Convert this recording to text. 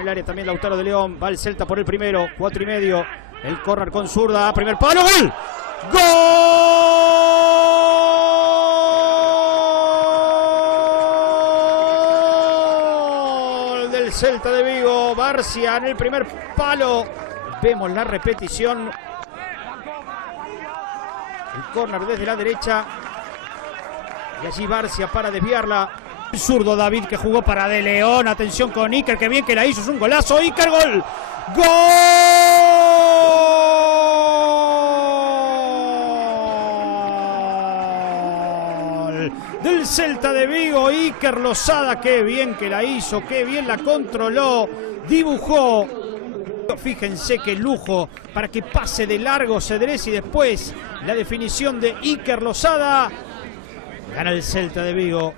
en el área también Lautaro de León. Va el Celta por el primero, 4,5. El córner con zurda, primer palo, ¡gol! ¡Gol! Del Celta de Vigo, Barcia en el primer palo. Vemos la repetición. El córner desde la derecha. Y allí Barcia para desviarla. El zurdo David que jugó para De León. Atención con Iker, que bien que la hizo. Es un golazo. Iker, gol. ¡Gol! Del Celta de Vigo. Iker Losada. Qué bien que la hizo. Qué bien la controló. Dibujó. Fíjense qué lujo para que pase de largo Cedrés y después la definición de Iker Losada. Gana el Celta de Vigo.